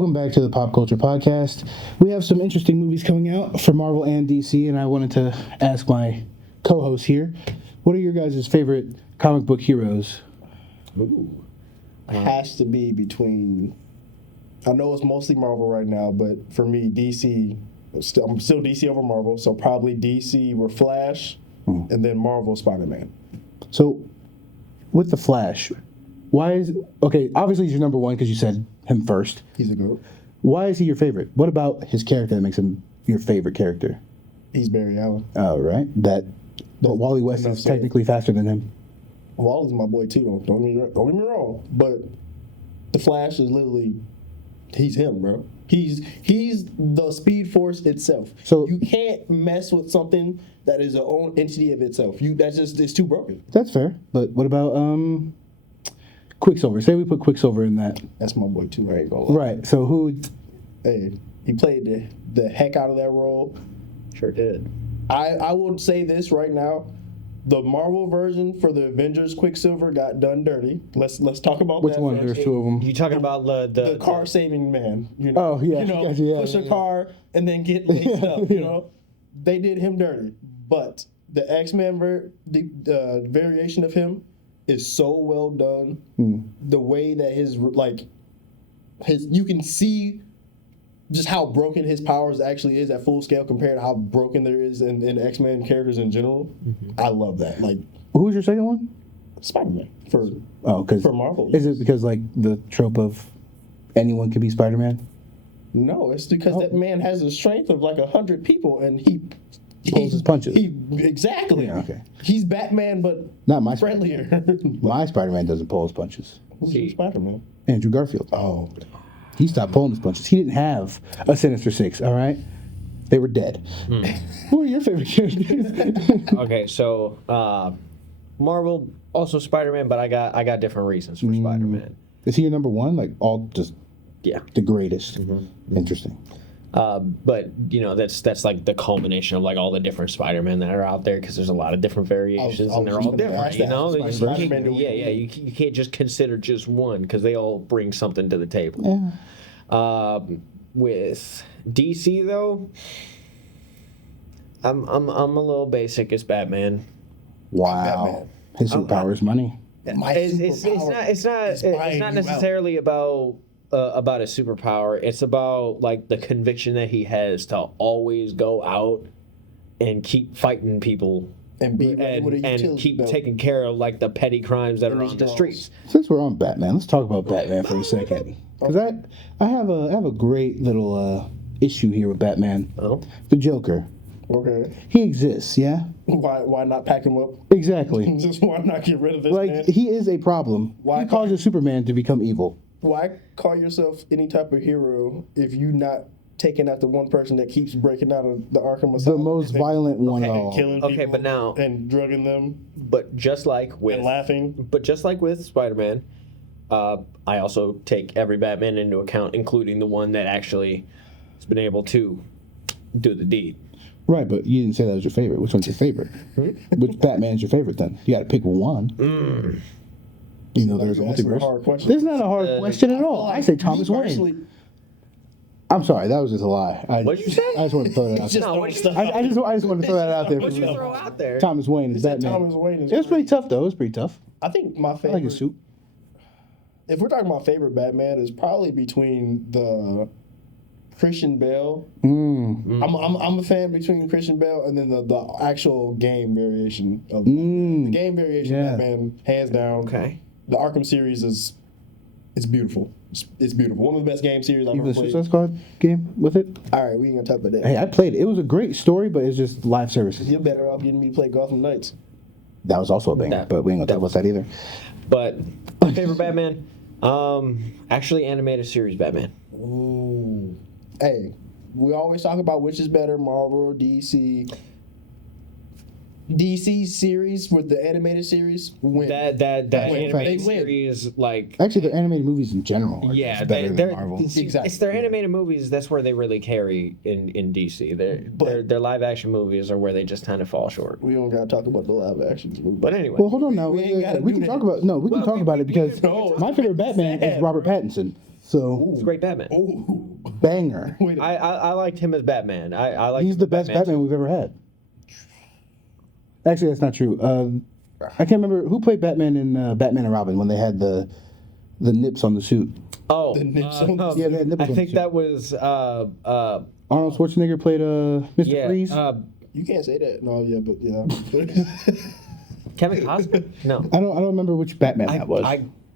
Welcome back to the Pop Culture Podcast. We have some interesting movies coming out for Marvel and DC, and I wanted to ask my co-host here, what are your guys' favorite comic book heroes? Ooh. Has to be between. I know it's mostly Marvel right now, but for me, DC. I'm still DC over Marvel, so probably DC or Flash, and then Marvel Spider-Man. So, with the Flash, why is obviously he's your number one because you said him first. He's a goat. Why is he your favorite? What about his character that makes him your favorite character? He's Barry Allen. Oh, right. But Wally West is technically faster than him. Wally's my boy too, though. Don't get me wrong. But the Flash is literally, he's him, bro. He's the Speed Force itself. So you can't mess with something that is a own entity of itself. It's too broken. That's fair. But what about Quicksilver? Say we put Quicksilver in that. That's my boy too. I ain't gonna lie. Right. So who? Hey, he played the heck out of that role. Sure did. I will say this right now. The Marvel version for the Avengers Quicksilver got done dirty. Let's talk about which that. Which one? There's two of them. You talking about the car saving man? Oh yeah. Push a car and then get laced up. You know, they did him dirty. But the X-Men variation of him is so well done. The way that his you can see just how broken his powers actually is at full scale compared to how broken there is in X-Men characters in general. I love that. Like, who's your second one? Spider-Man for Marvel. Is it because like the trope of anyone can be Spider-Man? No, it's because that man has a strength of like 100 people and he pulls his punches. Exactly. Yeah, okay. He's Batman, but not my friendlier. My Spider-Man doesn't pull his punches. Who's Spider-Man? Andrew Garfield. Oh. He stopped pulling his punches. He didn't have a Sinister Six, all right? They were dead. Who are your favorite characters? Okay, so Marvel, also Spider-Man, but I got different reasons for Spider-Man. Is he your number one? Like all just the greatest. Interesting. But you know that's like the culmination of like all the different Spider-Man that are out there because there's a lot of different variations and they're all different. You know, you can't just consider just one because they all bring something to the table. With DC though, I'm a little basic as Batman. Wow, his superpower is money. It's not necessarily about a superpower. It's about like the conviction that he has to always go out and keep fighking people and keep taking care of like the petty crimes that are on the streets. Since we're on Batman, let's talk about Batman for a second. Because I have a great little issue here with Batman. Oh, the Joker. Okay. He exists, yeah. Why not pack him up? Exactly. Just why not get rid of this man? He is a problem. Why causes Superman to become evil? Why call yourself any type of hero if you not taking out the one person that keeps breaking out of the Arkham Asylum? The most violent one of all. Killing people but now and drugging them. But just like with and laughing. But just like with Spider-Man, I also take every Batman into account, including the one that actually has been able to do the deed. Right, but you didn't say that was your favorite. Which one's your favorite? Which Batman's your favorite then? You got to pick one. You know, there's a multiverse. There's not a hard question at all. I say Thomas Wayne. I'm sorry, that was just a lie. What did you say? I just wanted to throw that out there. I just wanted to throw that out there. What did you throw out there? Thomas Wayne is Batman. Thomas Wayne is it was pretty tough, though. It was pretty tough. I think my favorite. I like his suit. If we're talking about favorite Batman, is probably between the Christian Bale. I'm a fan between Christian Bale and then the actual game variation of the game variation of Batman, hands down. Okay. The Arkham series it's beautiful. It's beautiful. One of the best game series I've ever played. Suicide Squad game with it? All right, we ain't gonna talk about that. Hey, I played it. It was a great story, but it's just live services. You're better off getting me to play Gotham Knights. That was also a banger, but we ain't gonna talk about that either. But my favorite Batman, actually animated series Batman. Ooh. Hey, we always talk about which is better, Marvel or DC. DC series with the animated series win. That animated series, like actually, their animated movies in general are better than Marvel. Exactly. It's their animated movies. That's where they really carry in DC. Their live action movies are where they just kind of fall short. We don't gotta talk about the live action movies. But anyway, well, hold on now. We can talk about it because my favorite Batman is Robert Pattinson. So He's a great Batman. Ooh. banger. Wait a I liked him as Batman. I like. He's the best Batman we've ever had. Actually, that's not true. I can't remember who played Batman in Batman and Robin when they had the nips on the suit. Oh, The nips on the Yeah, they had nipples I on think the suit. that was Arnold Schwarzenegger played Mr. yeah. Freeze. You can't say that. No, yeah, but yeah. Kevin Costner? No. I don't remember which Batman that was.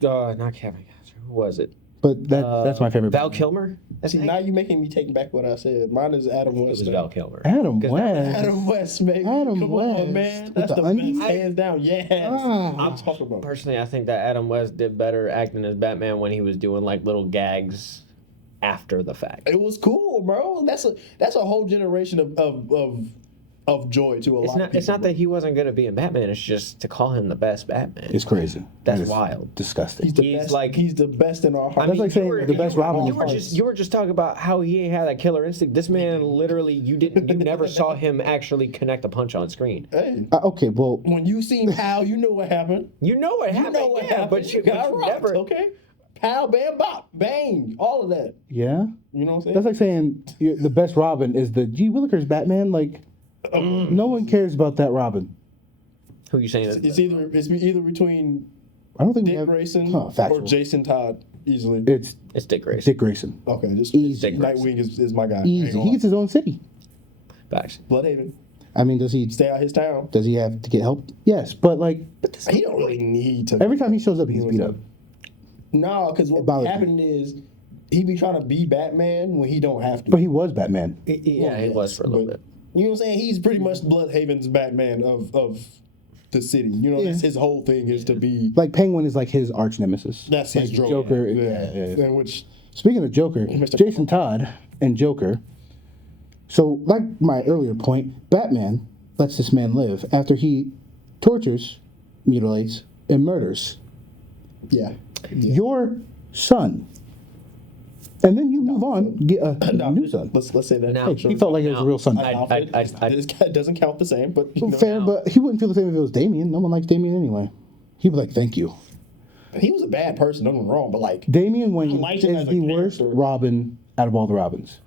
Not Kevin Costner. Who was it? but that's my favorite. Val Batman. Kilmer? See, now you're making me take back what I said. Mine is Adam It West. was Val Kilmer. Adam 'Cause West. Adam West, baby. Adam Come West. on, man. With That's the the onions? best, hands down. Yes. Ah. I'm talking about. Personally, I think that Adam West did better acting as Batman when he was doing like little gags after the fact. It was cool, bro. That's a whole generation of joy to a lot of people. It's not that he wasn't good at being Batman. It's just to call him the best Batman. It's crazy. That's That is wild. Disgusting. He's the he's best. like- He's the best in our hearts. That's like saying the best Robin You in were fights. you were just talking about how he ain't had that killer instinct. This man literally, you never saw him actually connect a punch on screen. Hey, Okay, well, when you seen Pal, you know what happened. You know what You happened, know what yeah, happened. but you got rocked, never. okay? Pal, bam, bop, bang, all of that. yeah. You know what I'm saying? That's like saying the best Robin is the G. Willikers Batman. Like, no one cares about that Robin. Who you saying? It's either between I don't think we Dick have Grayson Huh, factual. or Jason Todd easily. It's It's Dick Grayson. Dick Grayson. Okay, just Easy. Nightwing is my guy. I ain't Easy. gonna He lie. gets his own city. Facts. Bloodhaven. I mean, does he Stay out his town. have to get help? Yes, but like He don't really need to. every time he shows up, he's beat up. No, because what bothers me. happened is he be trying to be Batman when he don't have to. But he was Batman. Yeah, he Yes, was for a little but- bit. You know what I'm saying? He's pretty much Bloodhaven's Batman of the city. You know, that's his whole thing is to be. Like Penguin is like his arch nemesis. That's his Like, Joker. Joker. Yeah. Yeah. And which Speaking of Joker, Mr. Jason Todd and Joker. So, like my earlier point, Batman lets this man live after he tortures, mutilates, and murders yeah. your son. And then you move on, get a new son. Let's say that. Now- He felt like it was a real son. This guy doesn't count the same, but you know, Fair, but he wouldn't feel the same if it was Damien. No one likes Damien anyway. He'd be like, thank you. he was a bad person. Don't get me wrong, but like Damian Wayne liked him is as a the worst character. Robin out of all the Robins.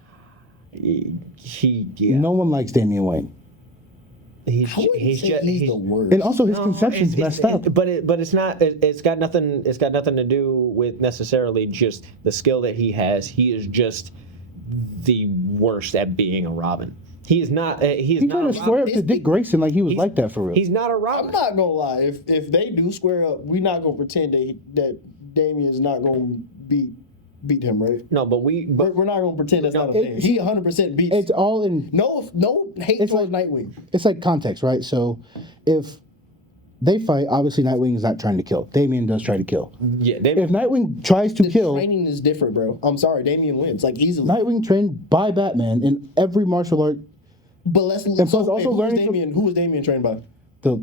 Yeah. No one likes Damian Wayne. He's I wouldn't he's say just he's the worst. And also his No, conception's it's- messed up. But it's not. It's got nothing. It's got nothing to do with necessarily just the skill that he has. He is just the worst at being a Robin. He is not. He is He not. tried A to swear Robin. up to Dick Grayson like he was He's- like that for real. He's not a I'm Robin. not gonna lie. If they do square up, we're not gonna pretend that Damien's not gonna beat him, right? No, but We're not gonna pretend that's not a thing. it- He 100% beats. It's all in. No hate It's towards like- Nightwing. It's like context, right? So, if they fight, obviously Nightwing is not trying to kill. Damien does try to kill. yeah, If Nightwing tries to The kill, training is different, bro. I'm sorry, Damien wins like easily. Nightwing trained by Batman in every martial art. But let's plus also who was learning from- Damien? Who was Damien trained by? The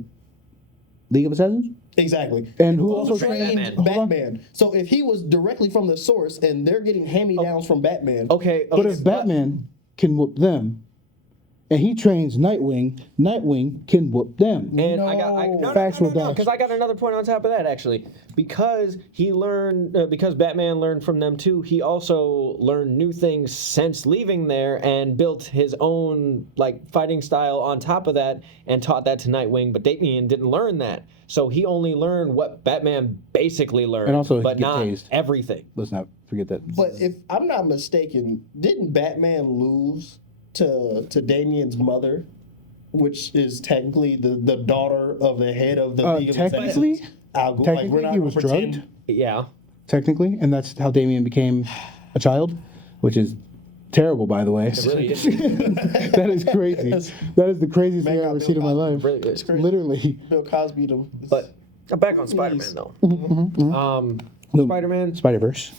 League of Assassins. Exactly. And who also trained Batman. Batman? So if he was directly from the source and they're getting hand-me-downs from Batman, okay, But if Batman can whoop them, and he trains Nightwing, Nightwing can whoop them. And I got no, Factual because I got another point on top of that actually. Because he learned, because Batman learned from them too. He also learned new things since leaving there and built his own like fighting style on top of that and taught that to Nightwing. But Damian didn't learn that, so he only learned what Batman basically learned, And also he but get not tased. everything. Let's not forget that. but if I'm not mistaken, didn't Batman lose to Damien's mother, which is technically the daughter of the head of the League of technically? Assassins? I'll go, Technically, like, we're not he gonna was pretend. drugged? Yeah. Technically, and that's how Damien became a child, which is terrible, by the way. It really is. That is crazy. That is the craziest thing I've got ever Bill seen in my Cosby. life. Really is. Literally. Bill Cosby them. But back on Spider-Man though. No, Spider-Man. Spider Verse.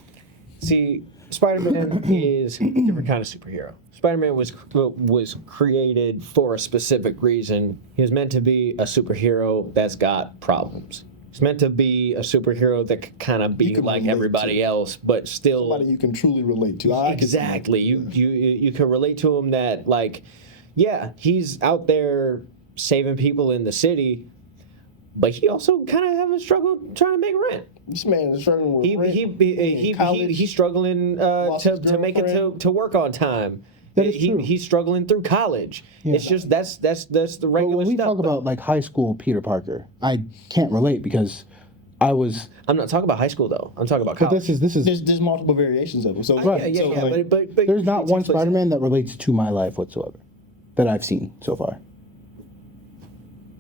See, Spider-Man is a different kind of superhero. Spider-Man was created for a specific reason. He was meant to be a superhero that's got problems. He's meant to be a superhero that could kind of be can like relate everybody else, but still Somebody you can truly relate to. I can- exactly. You can relate to him that like, yeah, he's out there saving people in the city, but he also kind of having struggle trying to make rent. This man is struggling with rent. He's struggling to make it to work on time. That is true. He's struggling through college. Yeah. It's just that's the regular when we stuff. talk about like high school Peter Parker, I can't relate because I'm not talking about high school though. I'm talking about college. But this is there's multiple variations of him. So But there's not one Spider-Man that relates to my life whatsoever that I've seen so far.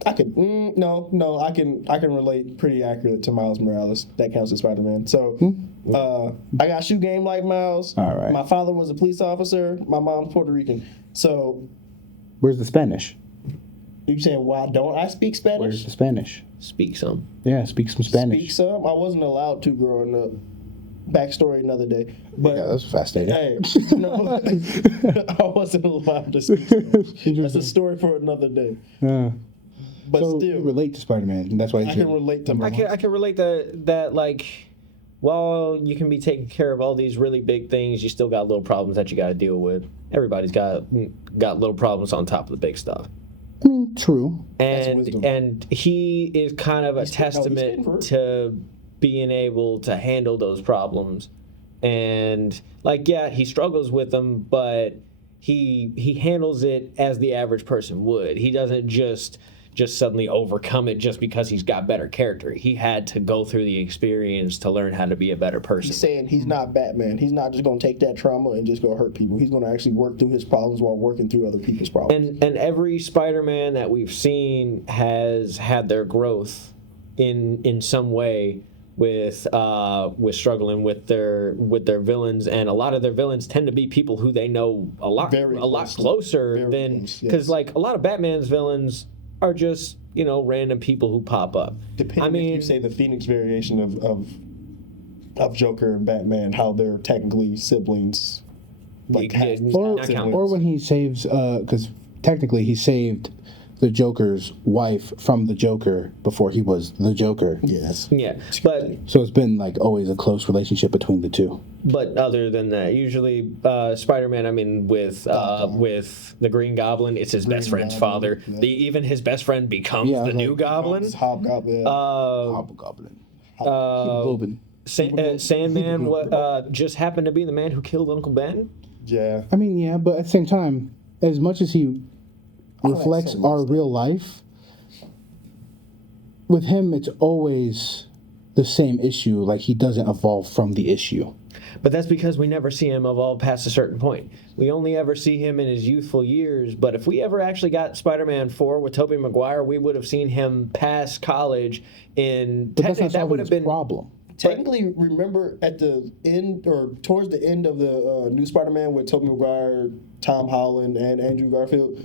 I could no. I can relate pretty accurate to Miles Morales. That counts as Spider-Man. So I got shoe game like Miles. All right. My father was a police officer. My mom's Puerto Rican. So where's the Spanish? you saying why don't I speak Spanish? Where's the Spanish? Speak some. Yeah, speak some Spanish. Speak some. I wasn't allowed to growing up. Backstory another day. But Yeah, that's fascinating. hey, no, I wasn't allowed to speak Spanish. That's a story for another day. But so still, you relate to Spider-Man, and that's why I can relate to I can relate that like, while you can be taking care of all these really big things, you still got little problems that you got to deal with. Everybody's got little problems on top of the big stuff. I mean, true. And he is kind of a testament to being able to handle those problems. And like, yeah, he struggles with them, but he handles it as the average person would. He doesn't just suddenly overcome it just because he's got better character. He had to go through the experience to learn how to be a better person. He's saying he's not Batman. He's not just going to take that trauma and just go hurt people. He's going to actually work through his problems while working through other people's problems. And every Spider-Man that we've seen has had their growth in some way with struggling with their villains, and a lot of their villains tend to be people who they know a lot closer than, because like a lot of Batman's villains are just random people who pop up. Depending if you say the Phoenix variation of Joker and Batman, how they're technically siblings, like or when he saves, because technically he saved the Joker's wife from the Joker before he was the Joker. Yes. Yeah, but so it's been like always a close relationship between the two. But other than that, usually Spider-Man, I mean, with the Green Goblin, it's his best friend's father. Even his best friend becomes the new Goblin. Hobgoblin. Sandman just happened to be the man who killed Uncle Ben. Yeah. I mean, yeah, but at the same time, as much as he reflects our real life, with him it's always the same issue. Like, he doesn't evolve from the issue. But that's because we never see him evolve past a certain point. We only ever see him in his youthful years. But if we ever actually got Spider-Man 4 with Tobey Maguire, we would have seen him past college. But that's not that would have been problem. Technically, remember at the end or towards the end of the new Spider-Man with Tobey Maguire, Tom Holland, and Andrew Garfield,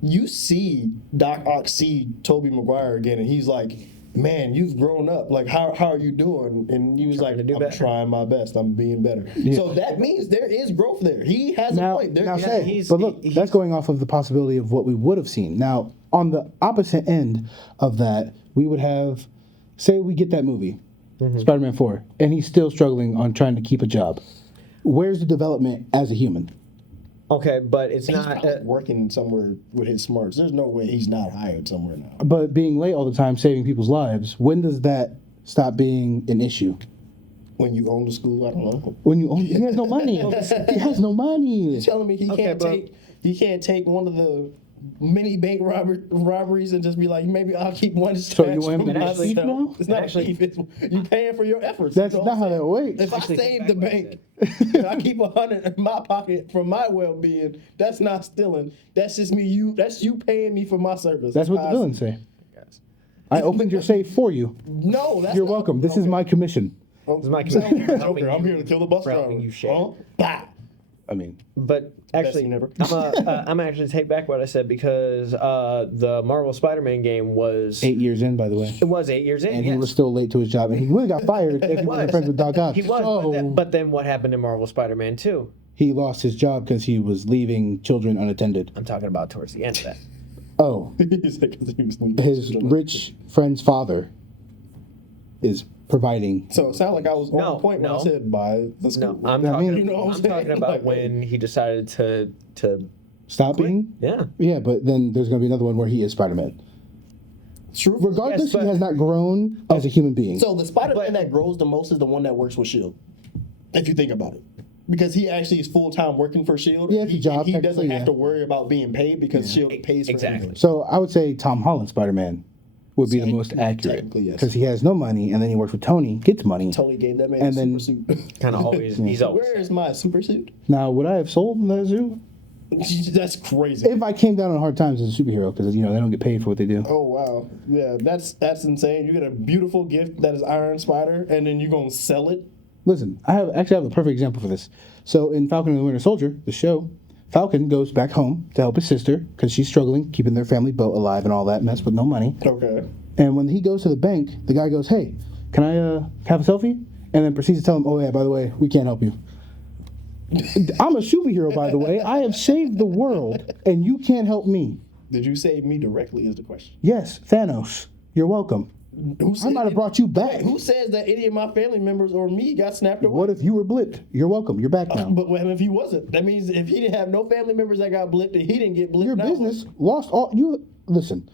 you see Doc Ock see Tobey Maguire again, and he's like, man, you've grown up. Like, how are you doing? And he was like, I'm trying my best. I'm being better. Yeah. So that means there is growth there. He has a point. But look, that's going off of the possibility of what we would have seen. Now, on the opposite end of that, we would have, say we get that movie, Spider-Man 4, and he's still struggling on trying to keep a job. Where's the development as a human? Okay, but it's he's not working somewhere with his smarts. There's no way he's not hired somewhere now. But being late all the time, saving people's lives, when does that stop being an issue? When you own the school, I don't know. When you own, he has no money. He has no money. You're telling me he can't take one of the many bank robberies and just be like, maybe I'll keep one. So you want him to thief now? It's not actually you paying for your efforts. That's not how that works. If I save the bank, I keep 100 in my pocket for my well-being. That's not stealing. That's just me. That's you paying me for my service. That's what the villains say. I opened your safe for you. No, that's you're welcome. This is my commission. This is my commission. I'm here to kill the bus driver. You bah. I mean, but actually, I'm actually take back what I said, because the Marvel Spider-Man game was 8 years in, by the way. It was 8 years in, and he was still late to his job, and he would have got fired if he wasn't friends with Doc Ock. He was, but then what happened in Marvel Spider-Man 2? He lost his job because he was leaving children unattended. I'm talking about towards the end of that. Oh, his rich friend's father is providing. So it sounded like I was on point when I said by the school. No, I'm talking about when he decided to stop being. Yeah. Yeah, but then there's going to be another one where he is Spider-Man. True. Regardless, Yes, he has not grown as a human being. So the Spider-Man that grows the most is the one that works with Shield. If you think about it, because he actually is full time working for Shield. Yeah, it's a job, He doesn't technically, have yeah. to worry about being paid because Shield pays for Exactly. everything. So I would say Tom Holland Spider-Man would be the most accurate technically, yes. because he has no money, and then he works with Tony, gets money. Tony gave that man And a then- super suit. Kind of always. He's always. Where is my super suit? Now, would I have sold that zoo That's crazy. if I came down on hard times as a superhero? Because they don't get paid for what they do. Oh wow, yeah, that's insane. You get a beautiful gift that is Iron Spider, and then you're gonna sell it. Listen, I have a perfect example for this. So in Falcon and the Winter Soldier, the show, Falcon goes back home to help his sister because she's struggling, keeping their family boat alive and all that mess with no money. Okay. And when he goes to the bank, the guy goes, "Hey, can I have a selfie?" And then proceeds to tell him, "Oh yeah, by the way, we can't help you." I'm a superhero, by the way. I have saved the world, and you can't help me. Did you save me directly? Is the question. Yes, Thanos, you're welcome. Who I said- might have brought you back. Who says that any of my family members or me got snapped away? What if you were blipped? You're welcome. You're back now. But what if he wasn't? That means if he didn't have no family members that got blipped and he didn't get blipped, Your now business lost all you. Listen,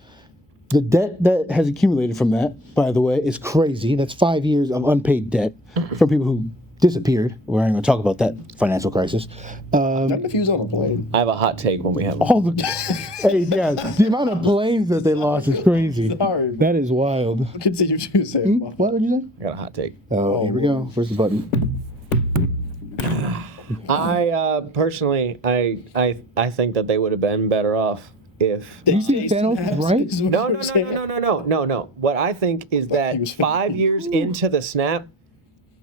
the debt that has accumulated from that, by the way, is crazy. That's 5 years of unpaid debt from people who disappeared. We're not going to talk about that financial crisis. What if he was on a plane? I have a hot take when we have. All the hey, yeah, the amount of planes that they lost is crazy. Sorry. That is wild. Continue to say. What would you say? I got a hot take. Oh, here we go. Where's the button? I personally, I think that they would have been better off if. You think Thanos is right? No. What I think is that he was 5 years into the snap,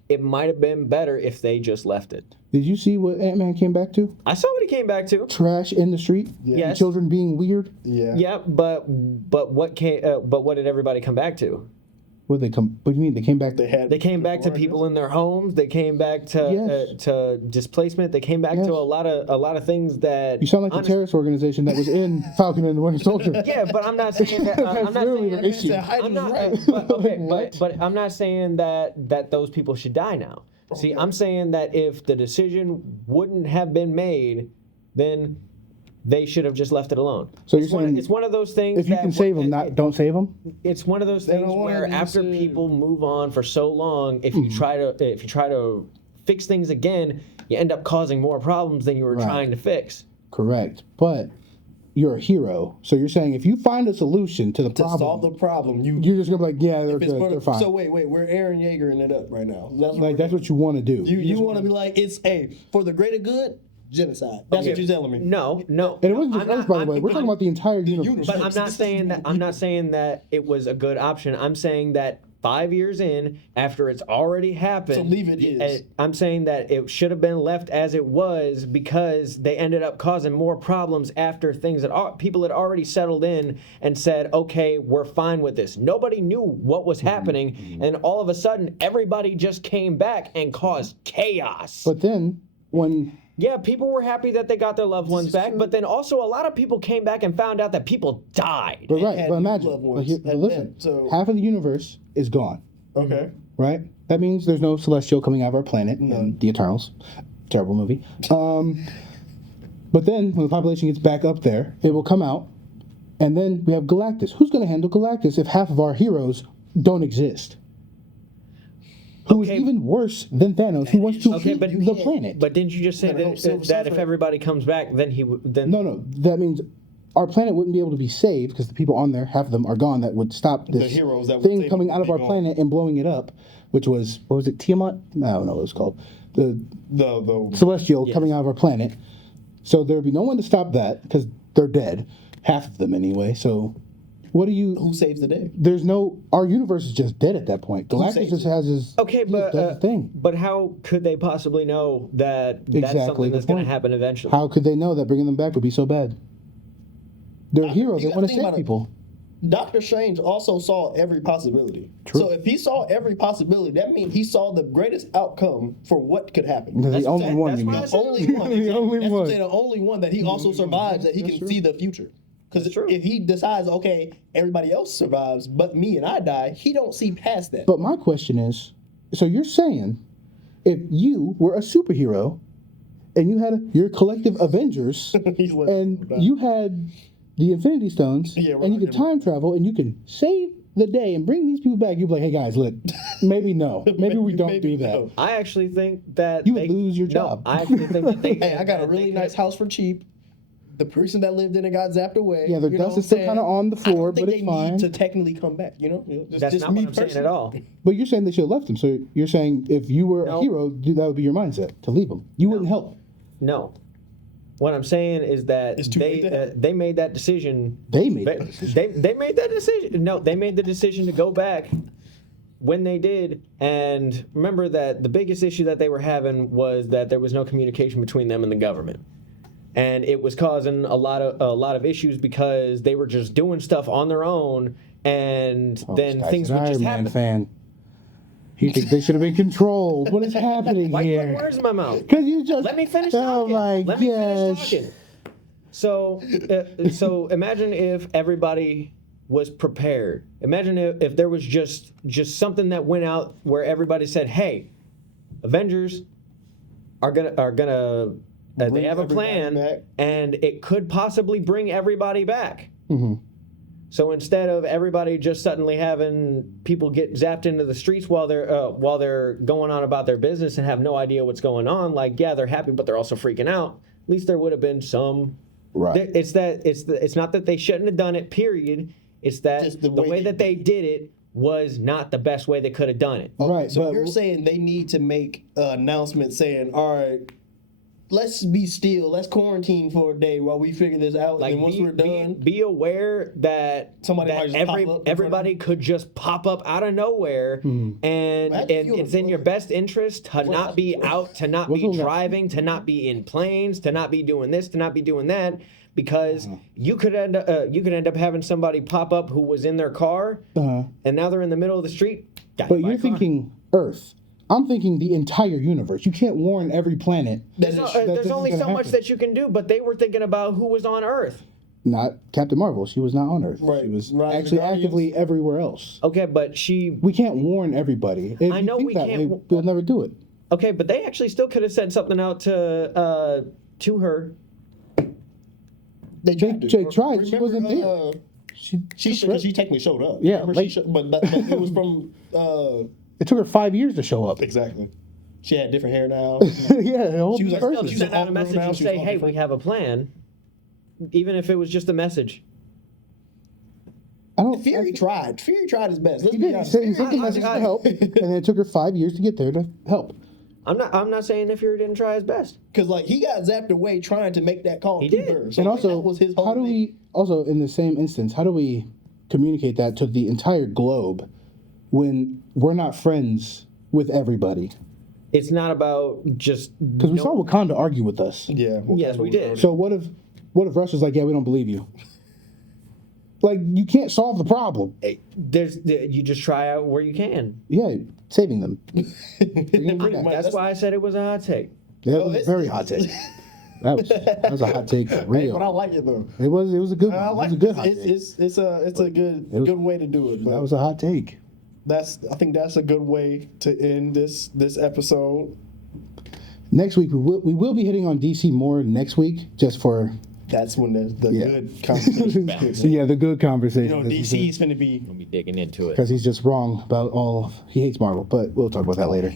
it might have been better if they just left it. Did you see what Ant-Man came back to? I saw what he came back to. Trash in the street. Yes. Children being weird. Yeah. Yeah, but what did everybody come back to? What they come? What do you mean? They came back. They came back to people in their homes. They came back to Yes. to displacement. They came back Yes. to a lot of things that. You sound like the terrorist organization that was in Falcon and the Winter Soldier. Yeah, but I'm not saying that. I'm not literally saying the issue. I'm not, but I'm not saying that those people should die now. See, I'm saying that if the decision wouldn't have been made, then they should have just left it alone. So you're saying it's one of those things. if you can save them, don't save them. It's one of those things don't want where them to after save. people move on for so long, if you try to fix things again, you end up causing more problems than you were Right. trying to fix. Correct, but you're a hero. So you're saying if you find a solution to the To problem, solve the problem, you're just gonna be like, yeah, they're if it's good, for they're the- fine. So wait, we're Aaron Yeagering it up right now. That's what you want to do. you want to be like, it's for the greater good, genocide. That's what you're telling me. No. and it wasn't just I'm us, not- by the way. We're talking about the entire universe. But I'm not saying that. I'm not saying that it was a good option. I'm saying that 5 years in, after it's already happened, So leave it is. I'm saying that it should have been left as it was because they ended up causing more problems after things that people had already settled in and said, "Okay, we're fine with this." Nobody knew what was happening, and all of a sudden, everybody just came back and caused chaos. But then when Yeah, people were happy that they got their loved ones back, but then also a lot of people came back and found out that people died. but right, had but new imagine, loved but ones here- but at listen, that, so- half of the universe is gone. Okay. Right? That means there's no celestial coming out of our planet in The Eternals. Terrible movie. But then when the population gets back up there, it will come out, and then we have Galactus. Who's going to handle Galactus if half of our heroes don't exist? Who is Okay. even worse than Thanos, who wants to Okay, eat but the planet? But didn't you just say Gotta hope Silver that if Surfer- everybody comes back, then No, that means our planet wouldn't be able to be saved because the people on there, half of them are gone. That would stop this heroes that would thing save coming it out would of be our gone. planet and blowing it up, which was what was it, Tiamat? I don't know what it was called. The The celestial coming out of our planet. So there would be no one to stop that because they're dead, half of them anyway. So what do you? who saves the day? There's no. Our universe is just dead at that point. Galactus saves just it? has his. Okay, he but just does his thing. but how could they possibly know that that's Exactly something the that's going to point. happen eventually? How could they know that bringing them back would be so bad? They're heroes. They you gotta want to think save about it. people. Doctor Strange also saw every possibility. True. So if he saw every possibility, that means he saw the greatest outcome for what could happen. Because the only one. that's You why mean? I said- Only one. The only That's what I'm one. saying, the only one that he also survives, that he That's can true. see the future. Because That's true. if he decides, okay, everybody else survives, but me and I die, he don't see past that. But my question is, so you're saying, if you were a superhero, and you had your collective Avengers, He's like, and you had the Infinity Stones, Yeah, and you can time travel, and you can save the day and bring these people back. You'll be like, hey guys, look, maybe no, maybe we don't do that. no. I actually think that You would lose your job. No, I actually think that they. Hey, I got a really nice house for cheap. The person that lived in it got zapped away. Yeah, their you know dust what is still I'm kind of saying? on the I floor, don't think but it's they fine. need to technically come back. That's just not me what I'm saying at personally. all. But you're saying they should have left him. So you're saying if you were No. a hero, that would be your mindset to leave him. You wouldn't help. No. What I'm saying is that It's too late to help. they made that decision. They made that decision. They made that decision. No, they made the decision to go back when they did. And remember that the biggest issue that they were having was that there was no communication between them and the government. And it was causing a lot of issues because they were just doing stuff on their own, and then This guy's things an would just Iron Man happen. fan. He thinks they should have been controlled. What is happening Why you put here? words in my mouth? Because you just Let me finish Oh talking. my Let me gosh! finish talking. So imagine if everybody was prepared. Imagine if there was just something that went out where everybody said, "Hey, Avengers are gonna they Bring have a everybody plan, back. and it could possibly bring everybody back." Mm-hmm. So instead of everybody just suddenly having people get zapped into the streets while they're going on about their business and have no idea what's going on, like yeah, they're happy, but they're also freaking out. At least there would have been some. Right. It's not that they shouldn't have done it. Period. It's that Just the way that they did it was not the best way they could have done it. Right. So but you're saying they need to make an announcement saying, all right, let's be still. Let's quarantine for a day while we figure this out. Like and once we're done, be aware that Somebody might just pop up in front of everybody you. could just pop up out of nowhere, and Imagine you it's in your avoid- best interest to not be out, to not What's be going on? driving, to not be in planes, to not be doing this, to not be doing that, because you could end up having somebody pop up who was in their car, and now they're in the middle of the street. got But hit by you're a car. thinking Earth. I'm thinking the entire universe. You can't warn every planet. There's, that is- that there's this is only gonna so much happen. that you can do, but they were thinking about who was on Earth. Not Captain Marvel. She was not on Earth. Right. She was Rise of actually Guardians. actively everywhere else. Okay, but We can't warn everybody. If I you know think we that can't way, we'll never do it. Okay, but they actually still could have said something out to her. they tried. They tried. She wasn't there. She technically showed up. Yeah, Remember, like- but it was from It took her 5 years to show up. exactly. She had different hair now. Yeah, a whole She was like, person. You she's send a out a message now, and she's say, all "Hey, different. we have a plan," even if it was just a message. I don't. Fury tried. Fury tried his best. Let's He be did. He honest. sent the I- message I- to help, and then it took her 5 years to get there to help. I'm not saying if Fury didn't try his best. Because like he got zapped away trying to make that call He to did. her. So And like, also, that was his whole how do thing. we also in the same instance? How do we communicate that to the entire globe when we're not friends with everybody? It's not about just Because we saw Wakanda argue with us. Yeah. Yes, we did. So what if Russia's like, yeah, we don't believe you? Like you can't solve the problem. you just try out where you can. Yeah, saving them. Pretty much. That's why I said it was a hot take. That was a it's- very hot take. That was a hot take for Hey, but I real. like it though. It was a good one. I It was like a it. good hot take. It's a good way to do it. But That was a hot take. I think that's a good way to end this episode. Next week we will be hitting on DC more next week, just for That's when the Yeah. good conversation kicks in. yeah, the good conversation. You know, DC's finna be We'll be digging into it. because he's just wrong about he hates Marvel, but we'll talk about that later.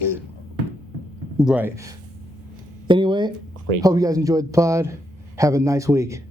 Right. Anyway, Great. hope you guys enjoyed the pod. Have a nice week.